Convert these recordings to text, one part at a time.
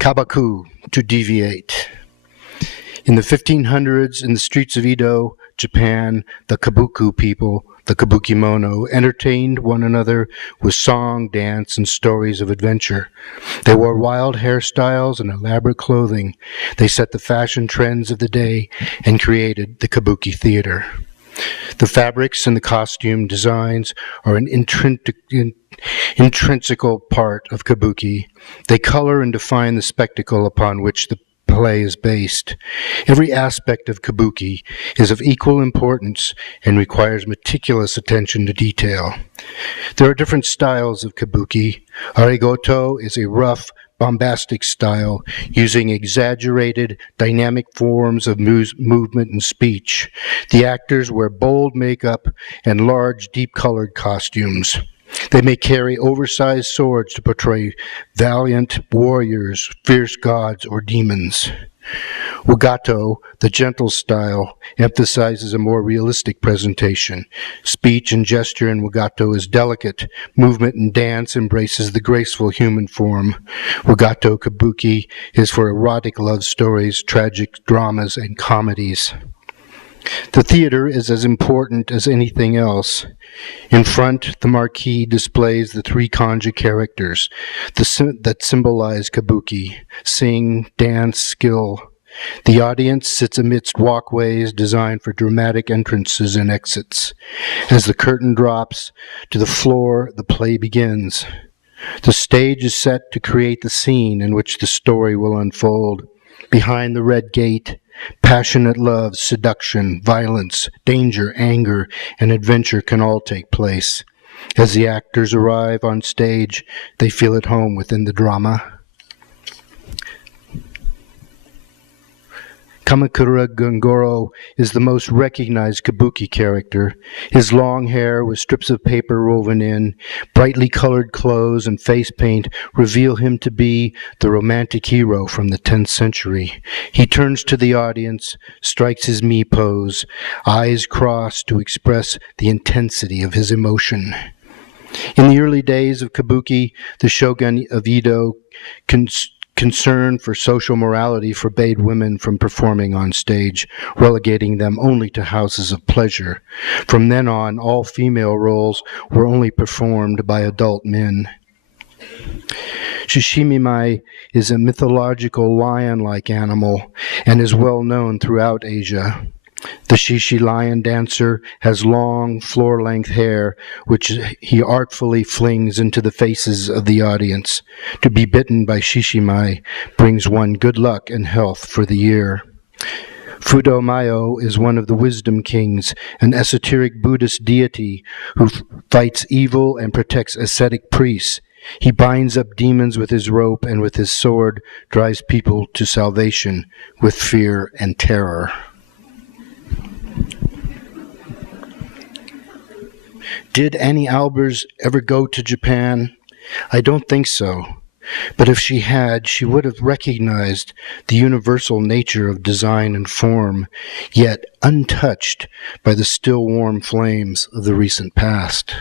Kabaku, to deviate. In the 1500s, in the streets of Edo, Japan, the Kabuku people, the Kabuklmono, entertained one another with song, dance, and stories of adventure. They wore wild hairstyles and elaborate clothing. They set the fashion trends of the day and created the Kabuki theater. The fabrics and the costume designs are an intrinsical part of Kabuki. They color and define the spectacle upon which the play is based. Every aspect of Kabuki is of equal importance and requires meticulous attention to detail. There are different styles of Kabuki. Arigoto is a rough, bombastic style, using exaggerated, dynamic forms of movement and speech. The actors wear bold makeup and large, deep-colored costumes. They may carry oversized swords to portray valiant warriors, fierce gods, or demons. Wagato, the gentle style, emphasizes a more realistic presentation. Speech and gesture in Wagato is delicate. Movement and dance embraces the graceful human form. Wagato Kabuki is for erotic love stories, tragic dramas, and comedies. The theater is as important as anything else. In front, the marquee displays the three kanji characters that symbolize Kabuki: sing, dance, skill. The audience sits amidst walkways designed for dramatic entrances and exits. As the curtain drops to the floor, the play begins. The stage is set to create the scene in which the story will unfold. Behind the red gate, passionate love, seduction, violence, danger, anger, and adventure can all take place. As the actors arrive on stage, they feel at home within the drama. Kamakura Gungoro is the most recognized Kabuki character. His long hair with strips of paper woven in, brightly colored clothes, and face paint reveal him to be the romantic hero from the 10th century. He turns to the audience, strikes his mi pose, eyes crossed to express the intensity of his emotion. In the early days of Kabuki, the shogun of Edo concern for social morality forbade women from performing on stage, relegating them only to houses of pleasure. From then on, all female roles were only performed by adult men. Shishimimai is a mythological lion-like animal and is well known throughout Asia. The Shishi lion dancer has long, floor-length hair, which he artfully flings into the faces of the audience. To be bitten by Shishimai brings one good luck and health for the year. Fudo Mayo is one of the wisdom kings, an esoteric Buddhist deity who fights evil and protects ascetic priests. He binds up demons with his rope and with his sword drives people to salvation with fear and terror. Did Annie Albers ever go to Japan? I don't think so. But if she had, she would have recognized the universal nature of design and form, yet untouched by the still warm flames of the recent past.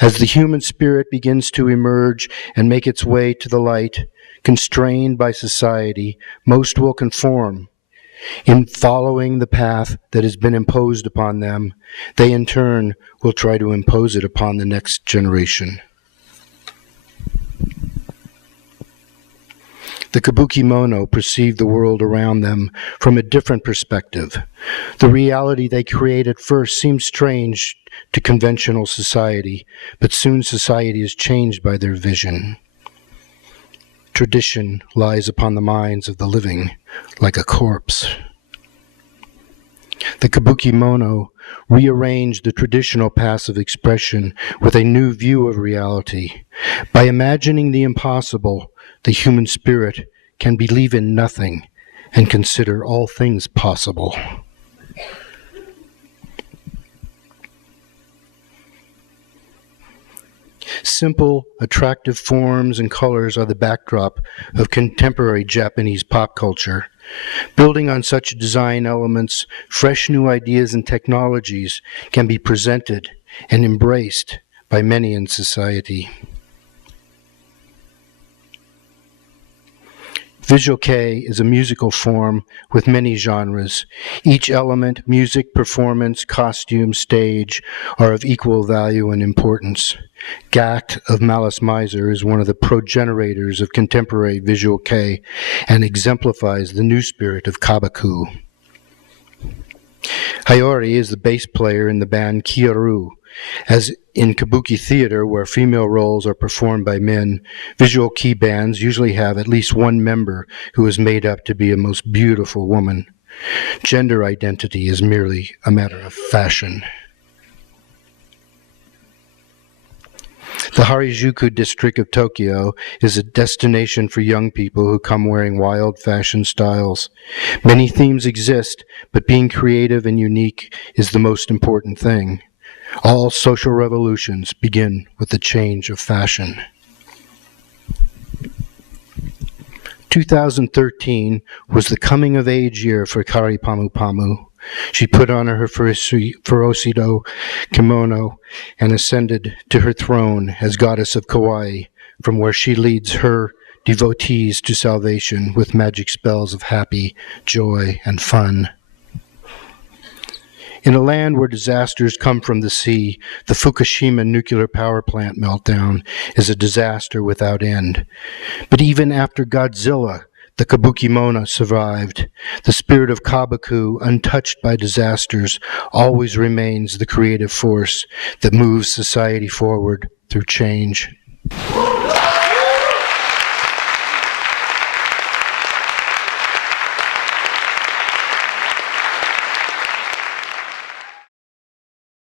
As the human spirit begins to emerge and make its way to the light, constrained by society, most will conform. In following the path that has been imposed upon them, they in turn will try to impose it upon the next generation. The Kabuklmono perceive the world around them from a different perspective. The reality they create at first seems strange to conventional society, but soon society is changed by their vision. Tradition lies upon the minds of the living like a corpse. The Kabuklmono rearranged the traditional passive expression with a new view of reality. By imagining the impossible, the human spirit can believe in nothing and consider all things possible. Simple, attractive forms and colors are the backdrop of contemporary Japanese pop culture. Building on such design elements, fresh new ideas and technologies can be presented and embraced by many in society. Visual kei is a musical form with many genres. Each element, music, performance, costume, stage, are of equal value and importance. Gact of Malice Miser is one of the progenitors of contemporary visual kei and exemplifies the new spirit of kabuku. Hayori is the bass player in the band Kyoru. As in kabuki theater, where female roles are performed by men, visual kei bands usually have at least one member who is made up to be a most beautiful woman. Gender identity is merely a matter of fashion. The Harajuku district of Tokyo is a destination for young people who come wearing wild fashion styles. Many themes exist, but being creative and unique is the most important thing. All social revolutions begin with the change of fashion. 2013 was the coming-of-age year for Kari Pamu Pamu. She put on her Ferocido kimono and ascended to her throne as goddess of kawaii, from where she leads her devotees to salvation with magic spells of happy, joy, and fun. In a land where disasters come from the sea, the Fukushima nuclear power plant meltdown is a disaster without end. But even after Godzilla, the Kabuklmono survived. The spirit of kabuku, untouched by disasters, always remains the creative force that moves society forward through change.